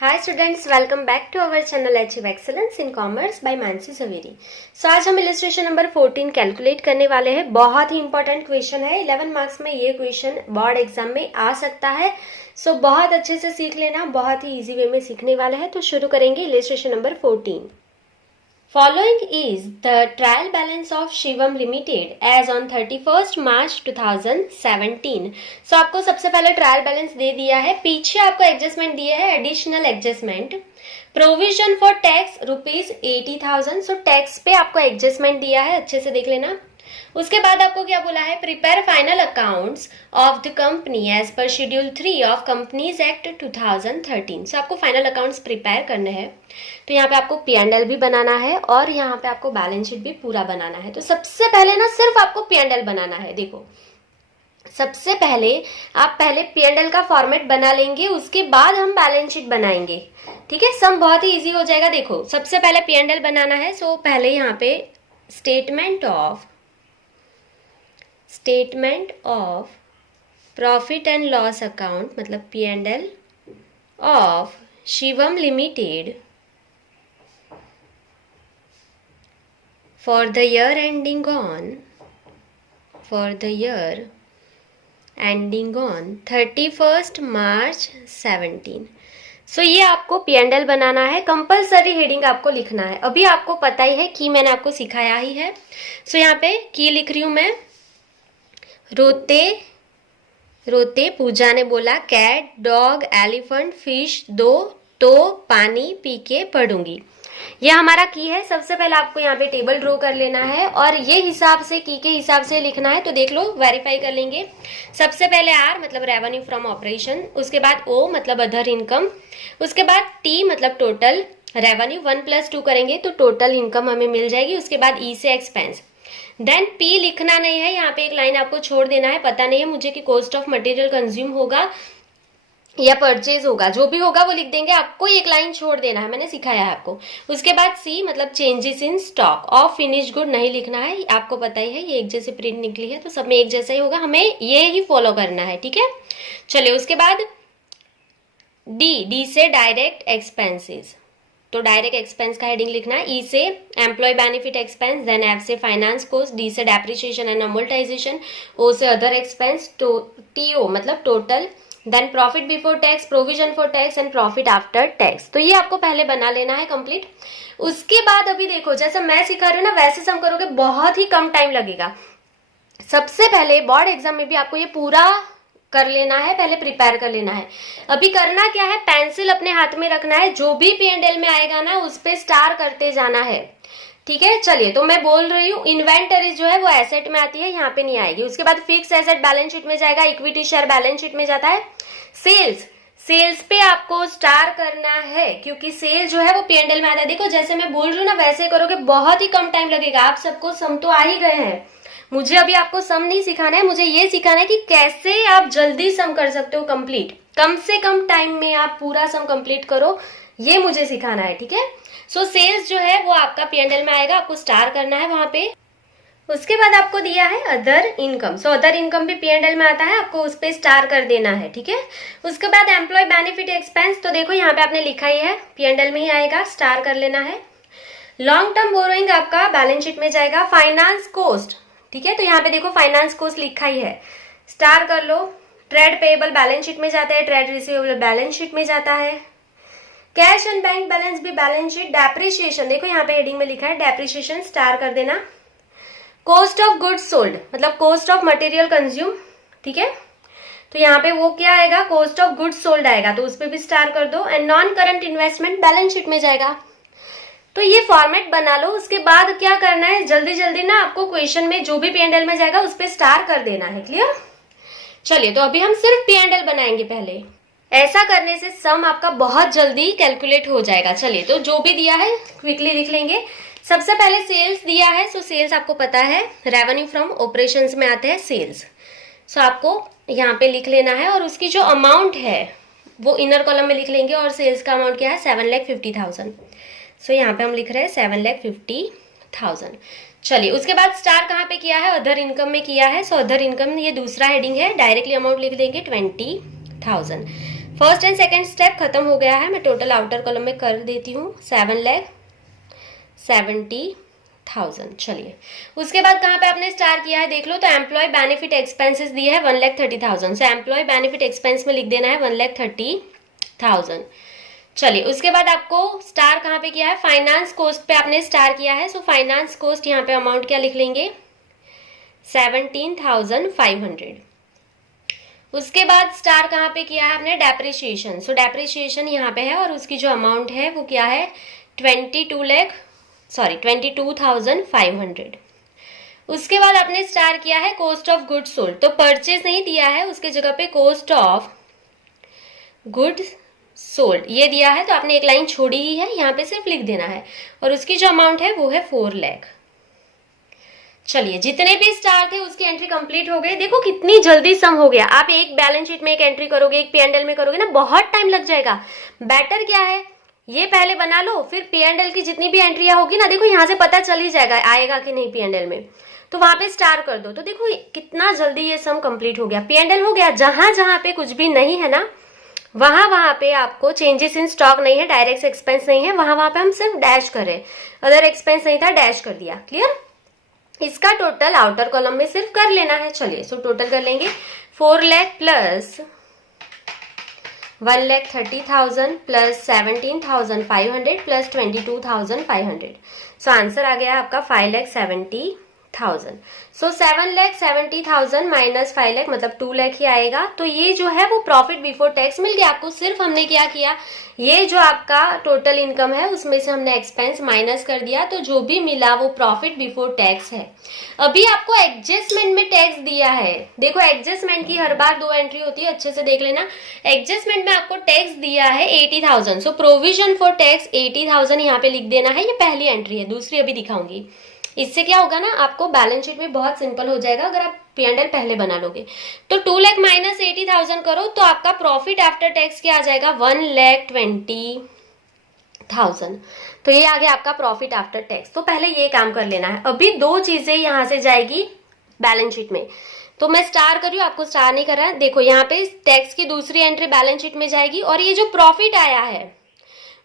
Hi students, welcome back to our channel achieve excellence in commerce by Mansi Saveri. So आज हम illustration number 14 calculate करने वाले हैं। बहुत ही इंपॉर्टेंट क्वेश्चन है। 11 मार्क्स में ये क्वेश्चन बोर्ड एग्जाम में आ सकता है। सो बहुत अच्छे से सीख लेना, बहुत ही इजी वे में सीखने वाले हैं। तो शुरू करेंगे illustration number 14। Following is the trial balance of Shivam Limited as on 31st March 2017. So आपको सबसे पहले ट्रायल बैलेंस दे दिया है, पीछे आपको एडजस्टमेंट दिए है, additional adjustment. Provision for tax ₹80,000। So tax पे आपको एडजस्टमेंट दिया है, अच्छे से देख लेना। उसके बाद आपको क्या बोला है, prepare final accounts of the company as per schedule 3 of companies act 2013। So आपको फाइनल अकाउंट्स प्रिपेयर करने हैं। तो यहाँ पे आपको P&L भी बनाना है और यहाँ पे आपको बैलेंस शीट भी पूरा बनाना है। तो सबसे पहले ना सिर्फ आपको P&L बनाना है। देखो, सबसे पहले आप पहले P&L का फॉर्मेट बना लेंगे, उसके बाद हम बैलेंस शीट बनाएंगे। ठीक है, सम बहुत ही इजी हो जाएगा। देखो, सबसे पहले P&L बनाना है। सो पहले यहाँ पे statement of profit and loss account, मतलब P&L of Shivam limited for the year ending on 31st March 17। सो ये आपको P&L बनाना है। कंपलसरी हेडिंग आपको लिखना है। अभी आपको पता ही है कि मैंने आपको सिखाया ही है। सो यहाँ पे की लिख रही हूं मैं। रोते पूजा ने बोला कैट, डॉग, एलिफेंट, फिश, दो तो पानी पी के पढ़ूंगी। ये हमारा की है। सबसे पहले आपको यहाँ पे टेबल ड्रॉ कर लेना है और ये हिसाब से की के हिसाब से लिखना है। तो देख लो, वेरीफाई कर लेंगे। सबसे पहले आर मतलब रेवेन्यू फ्रॉम ऑपरेशन, उसके बाद ओ मतलब अदर इनकम, उसके बाद टी मतलब टोटल रेवेन्यू। 1 + 2 करेंगे तो टोटल इनकम हमें मिल जाएगी। उसके बाद ई से एक्सपेंस। देन पी लिखना नहीं है, यहाँ पे एक लाइन आपको छोड़ देना है। पता नहीं है मुझे कि कॉस्ट ऑफ मटेरियल कंज्यूम होगा या परचेज होगा, जो भी होगा वो लिख देंगे। आपको एक लाइन छोड़ देना है, मैंने सिखाया है आपको। उसके बाद सी मतलब changes in stock of finish good नहीं लिखना है, आपको पता ही है ये एक जैसे प्रिंट निकली है तो सब में एक जैसा ही होगा, हमें ये ही फॉलो करना है। ठीक है, चलिए उसके बाद डी से डायरेक्ट एक्सपेंसेस। तो डायरेक्ट एक्सपेंस का हेडिंग लिखना है। ई से employ benefit expense, then F से फाइनेंस कॉस्ट, डी से डेप्रिसिएशन एंड अमोर्टाइजेशन, ओ से अदर एक्सपेंस, टीओ मतलब total, then profit before tax, provision for tax and profit after tax. तो ये आपको पहले बना लेना है कंप्लीट। उसके बाद अभी देखो, जैसे मैं सिखा रही हूँ ना वैसे सम करोगे, बहुत ही कम टाइम लगेगा। सबसे पहले बोर्ड एग्जाम में भी आपको ये पूरा कर लेना है, पहले प्रिपेयर कर लेना है। अभी करना क्या है, पेंसिल अपने हाथ में रखना है, जो भी P&L में आएगा ना उस पे स्टार करते जाना है। ठीक है, चलिए तो मैं बोल रही हूँ, इन्वेंटरी जो है वो एसेट में आती है, यहाँ पे नहीं आएगी। उसके बाद फिक्स एसेट बैलेंस शीट में जाएगा, इक्विटी शेयर बैलेंस शीट में जाता है। सेल्स पे आपको स्टार करना है, क्योंकि सेल जो है वो P&L में आता है। देखो, जैसे मैं बोल रही हूँ ना वैसे करोगे, बहुत ही कम टाइम लगेगा। आप सबको सम तो आ ही गए हैं, मुझे अभी आपको सम नहीं सिखाना है, मुझे ये सिखाना है कि कैसे आप जल्दी सम कर सकते हो कंप्लीट। कम से कम टाइम में आप पूरा सम कंप्लीट करो, ये मुझे सिखाना है। ठीक है, सो सेल्स जो है वो आपका P&L में आएगा, आपको स्टार करना है वहां पे। उसके बाद आपको दिया है other income. So other income भी P&L में आता है, आपको उस पे स्टार कर देना है। ठीक है, उसके बाद एम्प्लॉय बेनिफिट एक्सपेंस, तो देखो यहाँ पे आपने लिखा ही है, P&L में ही आएगा, स्टार कर लेना है। लॉन्ग टर्म बोरोइंग आपका बैलेंस शीट में जाएगा। फाइनेंस कॉस्ट, ठीक है, तो यहाँ पे देखो फाइनेंस कॉस्ट लिखा ही है, स्टार कर लो। ट्रेड पेएबल बैलेंस शीट में जाता है, ट्रेड रिसीवेबल बैलेंस शीट में जाता है। कैश एंड बैंक बैलेंस भी बैलेंस शीट। डेप्रिसिएशन देखो यहाँ पे हेडिंग में लिखा है, डेप्रिसिएशन स्टार कर देना। कॉस्ट ऑफ गुड्स सोल्ड मतलब कॉस्ट ऑफ मटेरियल कंज्यूम। ठीक है, तो यहाँ पे वो क्या आएगा, कॉस्ट ऑफ गुड्स सोल्ड आएगा, तो उस पर भी स्टार कर दो। And non current investment balance sheet में जाएगा। तो ये फॉर्मेट बना लो। उसके बाद क्या करना है, जल्दी जल्दी ना आपको क्वेश्चन में जो भी P&L में जाएगा उस पर स्टार कर देना है। क्लियर, चलिए तो अभी हम सिर्फ P&L बनाएंगे पहले। ऐसा करने से सम आपका बहुत जल्दी कैलकुलेट हो जाएगा। चलिए तो जो भी दिया है क्विकली लिख लेंगे। सबसे पहले सेल्स दिया है। सो सेल्स आपको पता है रेवेन्यू फ्रॉम ऑपरेशंस में आते हैं सेल्स। सो आपको यहाँ पे लिख लेना है और उसकी जो अमाउंट है वो इनर कॉलम में लिख लेंगे। और सेल्स का अमाउंट क्या है, 7,50,000। सो यहाँ पे हम लिख रहे हैं 7,50,000। चलिए उसके बाद स्टार कहाँ पे किया है, अदर इनकम में किया है। सो अदर इनकम ये दूसरा हेडिंग है, डायरेक्टली अमाउंट लिख देंगे 20,000। फर्स्ट एंड सेकंड स्टेप खत्म हो गया है, मैं टोटल आउटर कॉलम में कर देती हूँ 7,70,000। चलिए उसके बाद कहाँ पे आपने स्टार किया है देख लो, तो एम्प्लॉय बेनिफिट एक्सपेंसेस दिए है 1,30,000, सो एम्प्लॉय बेनिफिट एक्सपेंस में लिख देना है 1,30,000। चलिए उसके बाद आपको स्टार कहाँ पे किया है, फाइनेंस कॉस्ट पे आपने स्टार किया है, सो फाइनेंस कॉस्ट यहाँ पे अमाउंट क्या लिख लेंगे 17,500। उसके बाद स्टार कहाँ पे किया है आपने, डेप्रिसिएशन, सो डेप्रिसिएशन यहाँ पे है और उसकी जो अमाउंट है वो क्या है 22,500। उसके बाद आपने स्टार किया है कॉस्ट ऑफ गुड सोल्ड, तो परचेज नहीं दिया है, उसके जगह पे कॉस्ट ऑफ गुड सोल्ड ये दिया है, तो आपने एक लाइन छोड़ी ही है, यहाँ पे सिर्फ लिख देना है और उसकी जो अमाउंट है वो है 4 लाख। चलिए जितने भी स्टार थे उसकी एंट्री कंप्लीट हो गई। देखो कितनी जल्दी सम हो गया। आप एक बैलेंस शीट में एक एंट्री करोगे, एक P&L में करोगे ना, बहुत टाइम लग जाएगा। बेटर क्या है, ये पहले बना लो, फिर P&L की जितनी भी एंट्रियां होगी ना, देखो यहाँ से पता चल ही जाएगा आएगा कि नहीं P&L में, तो वहां पे स्टार कर दो। तो देखो कितना जल्दी ये सम कंप्लीट हो गया। P&L हो गया, जहां जहां पे कुछ भी नहीं है ना, वहां वहां पे आपको चेंजेस इन स्टॉक नहीं है, डायरेक्ट एक्सपेंस नहीं है, वहां वहां पे हम सिर्फ डैश कर रहे, अदर एक्सपेंस नहीं था डैश कर दिया। क्लियर, इसका टोटल आउटर कॉलम में सिर्फ कर लेना है। चलिए सो टोटल कर लेंगे 4 lakh plus 1,30,000 plus 17,500 plus 22,500। So answer आ गया आपका 5,70,000। सो 7,70,000 माइनस 5 लाख मतलब 2 लाख ही आएगा। तो ये जो है वो प्रॉफिट बिफोर टैक्स मिल गया आपको। सिर्फ हमने क्या किया, ये जो आपका टोटल इनकम है उसमें से हमने एक्सपेंस माइनस कर दिया, तो जो भी मिला वो प्रॉफिट बिफोर टैक्स है। अभी आपको एडजस्टमेंट में टैक्स दिया है, देखो एडजस्टमेंट की हर बार 2 एंट्री होती है, अच्छे से देख लेना। एडजस्टमेंट में आपको टैक्स दिया है 80,000, सो प्रोविजन फॉर टैक्स 80,000 यहाँ पे लिख देना है। ये पहली एंट्री है, दूसरी अभी दिखाऊंगी। इससे क्या होगा ना, आपको बैलेंस शीट में बहुत सिंपल हो जाएगा अगर आप P&L पहले बना लोगे। तो 2 लाख माइनस 80,000 करो तो आपका प्रॉफिट आफ्टर टैक्स क्या आ जाएगा 1,20,000। तो ये आ गया आपका प्रॉफिट आफ्टर टैक्स। तो पहले ये काम कर लेना है। अभी 2 चीजें यहां से जाएगी बैलेंस शीट में, तो मैं स्टार कर रही हूँ, आपको स्टार नहीं कर रहा है। देखो यहाँ पे टैक्स की दूसरी एंट्री बैलेंस शीट में जाएगी और ये जो प्रॉफिट आया है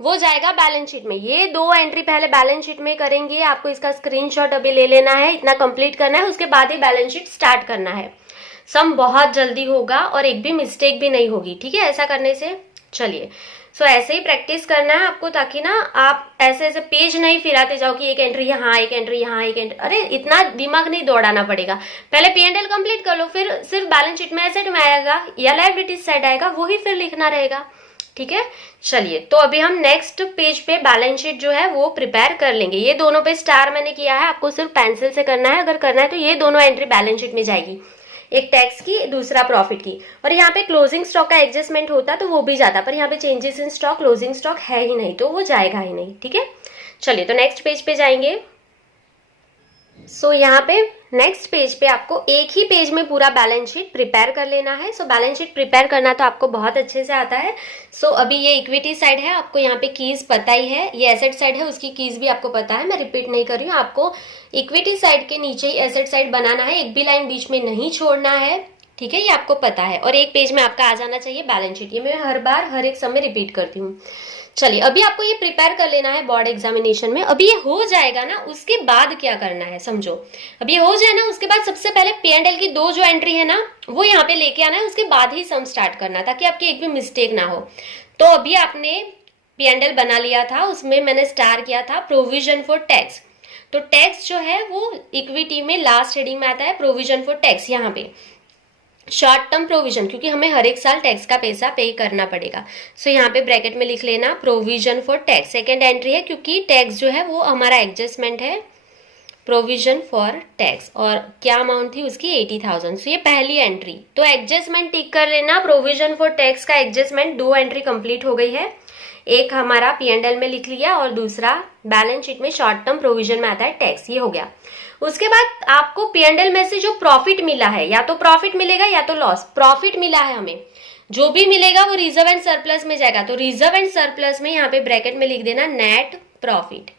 वो जाएगा बैलेंस शीट में। ये 2 एंट्री पहले बैलेंस शीट में करेंगे, आपको इसका स्क्रीनशॉट अभी ले लेना है, इतना कंप्लीट करना है, उसके बाद ही बैलेंस शीट स्टार्ट करना है। सम बहुत जल्दी होगा और एक भी मिस्टेक भी नहीं होगी, ठीक है, ऐसा करने से। चलिए सो ऐसे ही प्रैक्टिस करना है आपको, ताकि ना आप ऐसे ऐसे पेज नहीं फिराते जाओ कि एक एंट्री यहाँ एक एंट्री यहाँ एक एंट्री, अरे इतना दिमाग नहीं दौड़ाना पड़ेगा। पहले P&L कंप्लीट कर लो, फिर सिर्फ बैलेंस शीट में एसेट में आएगा या लायबिलिटीज साइड आएगा वही फिर लिखना रहेगा, ठीक है। चलिए तो अभी हम नेक्स्ट पेज पे बैलेंस शीट जो है वो प्रिपेयर कर लेंगे। ये दोनों पे स्टार मैंने किया है, आपको सिर्फ पेंसिल से करना है। अगर करना है तो ये दोनों एंट्री बैलेंस शीट में जाएगी, एक टैक्स की दूसरा प्रॉफिट की। और यहाँ पे क्लोजिंग स्टॉक का एडजस्टमेंट होता तो वो भी जाता, पर यहाँ पे changes in stock closing stock है ही नहीं तो वो जाएगा ही नहीं, ठीक है। चलिए तो नेक्स्ट पेज पे जाएंगे। सो यहाँ पे नेक्स्ट पेज पे आपको एक ही पेज में पूरा बैलेंस शीट प्रिपेयर कर लेना है। सो बैलेंस शीट प्रिपेयर करना तो आपको बहुत अच्छे से आता है। सो अभी ये इक्विटी साइड है, आपको यहाँ पे कीज पता ही है, ये एसेट साइड है उसकी कीज भी आपको पता है, मैं रिपीट नहीं कर रही हूँ। आपको इक्विटी साइड के नीचे ही एसेट साइड बनाना है, एक भी लाइन बीच में नहीं छोड़ना है, ठीक है, ये आपको पता है। और एक पेज में आपका आ जाना चाहिए बैलेंस शीट, ये मैं हर बार हर एक समय रिपीट करती हूँ। चलिए अभी आपको ये प्रिपेयर कर लेना है बोर्ड एग्जामिनेशन में। अभी ये हो जाएगा ना, उसके बाद क्या करना है समझो। अभी ये हो जाए ना, उसके बाद सबसे पहले P&L की 2 जो एंट्री है ना वो यहाँ पे लेके आना है, उसके बाद ही सम स्टार्ट करना, ताकि आपकी एक भी मिस्टेक ना हो। तो अभी आपने P&L बना लिया था, उसमें मैंने स्टार किया था प्रोविजन फॉर टैक्स। तो टैक्स जो है वो इक्विटी में लास्ट हेडिंग में आता है, प्रोविजन फॉर टैक्स, यहाँ पे शॉर्ट टर्म प्रोविजन, क्योंकि हमें हर एक साल टैक्स का पैसा पे करना पड़ेगा। सो यहाँ पे ब्रैकेट में लिख लेना provision for tax. Second entry है क्योंकि टैक्स जो है वो हमारा एडजस्टमेंट है, प्रोविजन फॉर टैक्स, और क्या अमाउंट थी उसकी 80,000। सो ये पहली एंट्री, तो एडजस्टमेंट टिक कर लेना। प्रोविजन फॉर टैक्स का एडजस्टमेंट 2 एंट्री कंप्लीट हो गई है, एक हमारा P&L में लिख लिया और दूसरा बैलेंस शीट में शॉर्ट टर्म प्रोविजन में आता है टैक्स, ये हो गया। उसके बाद आपको P&L में से जो प्रॉफिट मिला है, या तो प्रॉफिट मिलेगा या तो लॉस, प्रॉफिट मिला है हमें, जो भी मिलेगा वो रिजर्व एंड सरप्लस में जाएगा। तो रिजर्व एंड सरप्लस में यहाँ पे ब्रैकेट में लिख देना नेट प्रॉफिट,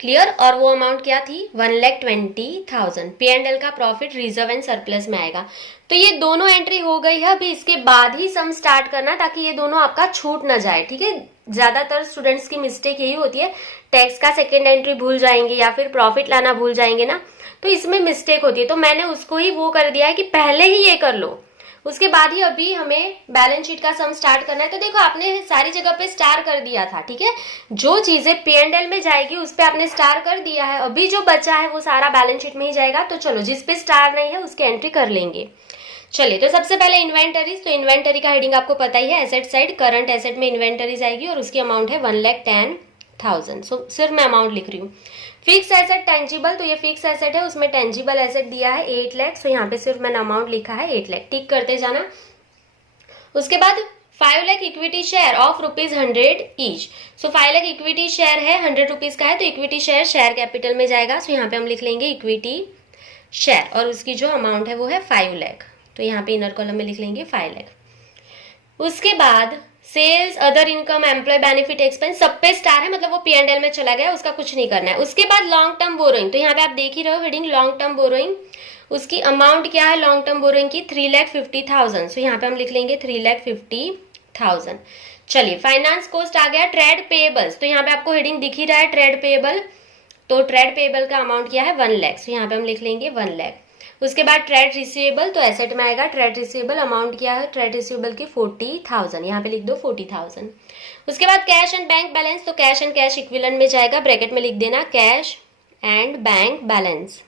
क्लियर। और वो अमाउंट क्या थी 1,20,000। P&L का प्रॉफिट रिजर्व एंड सरप्लस में आएगा। तो ये दोनों एंट्री हो गई है। अभी इसके बाद ही सम स्टार्ट करना ताकि ये दोनों आपका छूट ना जाए, ठीक है। ज्यादातर स्टूडेंट्स की मिस्टेक यही होती है, टैक्स का सेकेंड एंट्री भूल जाएंगे या फिर प्रॉफिट लाना भूल जाएंगे ना, तो इसमें मिस्टेक होती है। तो मैंने उसको ही वो कर दिया है कि पहले ही ये कर लो, उसके बाद ही अभी हमें बैलेंस शीट का सम स्टार्ट करना है। तो देखो आपने सारी जगह पे स्टार कर दिया था, ठीक है। जो चीजें P&L में जाएगी उस पे आपने स्टार कर दिया है। अभी जो बचा है वो सारा बैलेंस शीट में ही जाएगा। तो चलो जिस पे स्टार नहीं है उसकी एंट्री कर लेंगे। चलिए, तो सबसे पहले इन्वेंटरीज। तो इन्वेंटरी का हेडिंग आपको पता ही है, एसेट साइड। करंट एसेट में इन्वेंटरीज आएगी और उसकी अमाउंट है 1,10,000। सो सिर्फ मैं अमाउंट लिख रही हूँ। फिक्स एसेट टेंजिबल, तो ये फिक्स एसेट है, उसमें टेंजिबल एसेट दिया है 8 लाख। सो यहाँ पे सिर्फ मैंने अमाउंट लिखा है 8 लाख, टिक करते जाना। उसके बाद 5 lakh equity share of ₹100 each. So 5 lakh equity share है, 100 रुपीज का है, तो इक्विटी शेयर शेयर कैपिटल में जाएगा। सो यहाँ पे हम लिख लेंगे इक्विटी शेयर और उसकी जो अमाउंट है वो है 5 लाख। तो यहाँ पे इनर कॉलम में लिख लेंगे 5 लाख। उसके बाद sales, other income, employ benefit expense, सब पे स्टार है, मतलब वो P&L में चला गया, उसका कुछ नहीं करना है। उसके बाद लॉन्ग टर्म बोरोइंग, तो यहाँ पे आप देख ही रहे हो हेडिंग लॉन्ग टर्म बोरोइंग। उसकी अमाउंट क्या है लॉन्ग टर्म बोरोइंग की 3,50,000। सो यहाँ पे हम लिख लेंगे 3,50,000। चलिए, फाइनेंस कॉस्ट आ गया ट्रेड पेएबल्स। तो यहाँ पे आपको हेडिंग दिख ही रहा है ट्रेड पेएबल। तो ट्रेड पेएबल का अमाउंट क्या है 1 लाख। सो यहाँ पे हम लिख लेंगे 1 लाख। उसके बाद ट्रेड रिसीवेबल, तो एसेट में आएगा। ट्रेड रिसीवेबल अमाउंट क्या है ट्रेड रिसीवेबल की 40,000, यहाँ पे लिख दो 40,000। उसके बाद कैश एंड बैंक बैलेंस, तो कैश एंड कैश इक्विवेलेंट में जाएगा, ब्रैकेट में लिख देना कैश एंड बैंक बैलेंस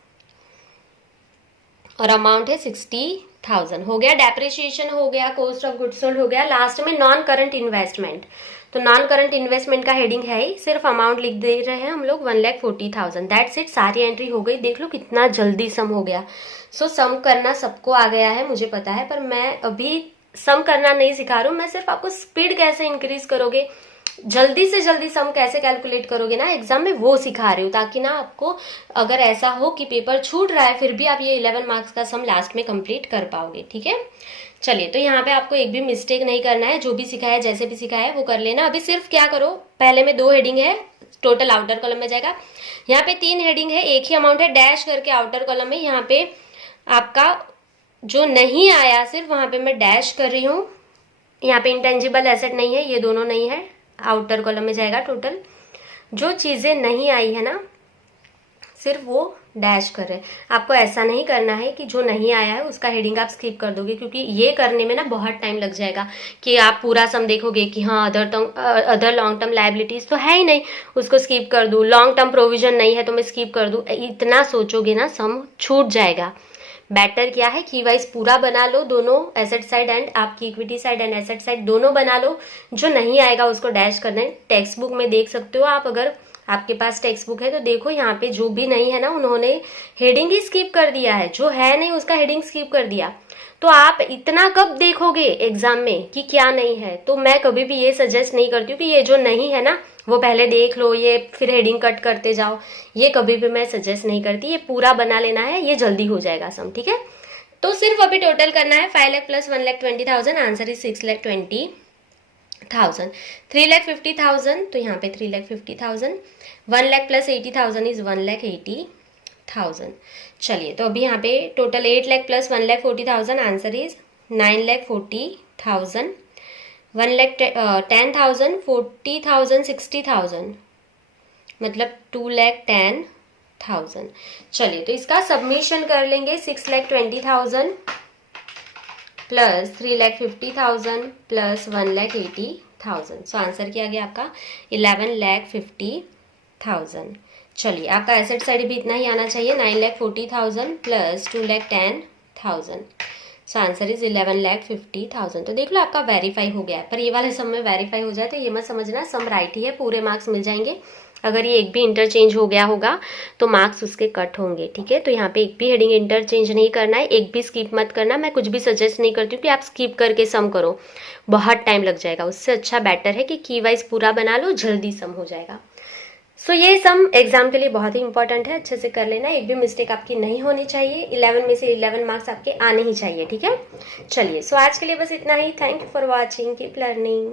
और अमाउंट है 60,000। हो गया। डेप्रिसिएशन हो गया, कॉस्ट ऑफ गुड्स सोल्ड हो गया। लास्ट में नॉन करंट इन्वेस्टमेंट, तो नॉन करंट इन्वेस्टमेंट का हेडिंग है ही, सिर्फ अमाउंट लिख दे रहे हैं हम लोग 1,40,000। दैट्स इट, सारी एंट्री हो गई। देख लो कितना जल्दी सम हो गया। सो सम करना सबको आ गया है मुझे पता है, पर मैं अभी सम करना नहीं सिखा रहा हूँ। मैं सिर्फ आपको स्पीड कैसे इंक्रीज करोगे, जल्दी से जल्दी सम कैसे कैलकुलेट करोगे ना एग्जाम में, वो सिखा रही हूँ, ताकि ना आपको अगर ऐसा हो कि पेपर छूट रहा है फिर भी आप ये 11 मार्क्स का सम लास्ट में कंप्लीट कर पाओगे, ठीक है। चलिए, तो यहाँ पे आपको एक भी मिस्टेक नहीं करना है, जो भी सिखाया जैसे भी सिखाया है वो कर लेना। अभी सिर्फ क्या करो, पहले में 2 हेडिंग है, टोटल आउटर कॉलम में जाएगा। यहाँ पे 3 हेडिंग है, एक ही अमाउंट है, डैश करके आउटर कॉलम में। यहाँ पे आपका जो नहीं आया सिर्फ वहां पे मैं डैश कर रही हूँ। यहाँ पे इंटेंजिबल एसेट नहीं है, ये दोनों नहीं है, आउटर कॉलम में जाएगा। टोटल जो चीजें नहीं आई है ना सिर्फ वो डैश कर रहे हैं। आपको ऐसा नहीं करना है कि जो नहीं आया है उसका हेडिंग आप स्किप कर दोगे, क्योंकि ये करने में ना बहुत टाइम लग जाएगा कि आप पूरा सम देखोगे कि हाँ अदर लॉन्ग टर्म लायबिलिटीज तो है ही नहीं, उसको स्किप कर दूँ, लॉन्ग टर्म प्रोविजन नहीं है तो मैं स्किप कर दूँ, इतना सोचोगे ना सम छूट जाएगा। बेटर क्या है की वाइज पूरा बना लो, दोनों एसेट साइड एंड आपकी equity side and asset side दोनों बना लो। जो नहीं आएगा उसको डैश करना है। टेक्स्ट बुक में देख सकते हो आप, अगर आपके पास टेक्स्ट बुक है तो देखो यहाँ पे जो भी नहीं है ना उन्होंने हेडिंग ही स्किप कर दिया है, जो है नहीं उसका हेडिंग स्किप कर दिया। तो आप इतना कब देखोगे एग्जाम में कि क्या नहीं है। तो मैं कभी भी ये सजेस्ट नहीं करती हूँ कि ये जो नहीं है ना वो पहले देख लो, ये फिर हेडिंग कट करते जाओ, ये कभी भी मैं सजेस्ट नहीं करती। ये पूरा बना लेना है, ये जल्दी हो जाएगा सम, ठीक है। तो सिर्फ अभी टोटल करना है 5 लाख प्लस 1,20,000, आंसर इज 6,20,000। 3,50,000, तो यहाँ पे 3,50,000। 1 लाख प्लस 80,000 इज 1,80,000। चलिए, तो अभी यहाँ पे total 8 lakh plus 1,40,000, answer is 9,40,000। 1,10,000, 40,000, 60,000, मतलब 2,10,000। चलिए, तो इसका सबमिशन कर लेंगे। 6,20,000 प्लस 3,50,000 प्लस 1,80,000। सो आंसर क्या आ गया आपका 11,50,000। चलिए, आपका एसेट साइड भी इतना ही आना चाहिए, 9,40,000 प्लस 2,10,000। So answer is 11,50,000। तो देख लो आपका वेरीफाई हो गया है, पर ये वाले सम में वेरीफाई हो जाए तो ये मत समझना सम राइट ही है, पूरे मार्क्स मिल जाएंगे। अगर ये एक भी इंटरचेंज हो गया होगा तो मार्क्स उसके कट होंगे, ठीक है। तो यहाँ पे एक भी हेडिंग इंटरचेंज नहीं करना है, एक भी स्किप मत करना। मैं कुछ भी सजेस्ट नहीं करती हूँ कि आप स्किप करके सम करो, बहुत टाइम लग जाएगा। उससे अच्छा बेटर है कि की वाइज पूरा बना लो, जल्दी सम हो जाएगा। सो ये सम एग्जाम के लिए बहुत ही इंपॉर्टेंट है, अच्छे से कर लेना, एक भी मिस्टेक आपकी नहीं होनी चाहिए। 11 में से 11 मार्क्स आपके आने ही चाहिए, ठीक है। चलिए, सो आज के लिए बस इतना ही। Thank you for watching, keep learning.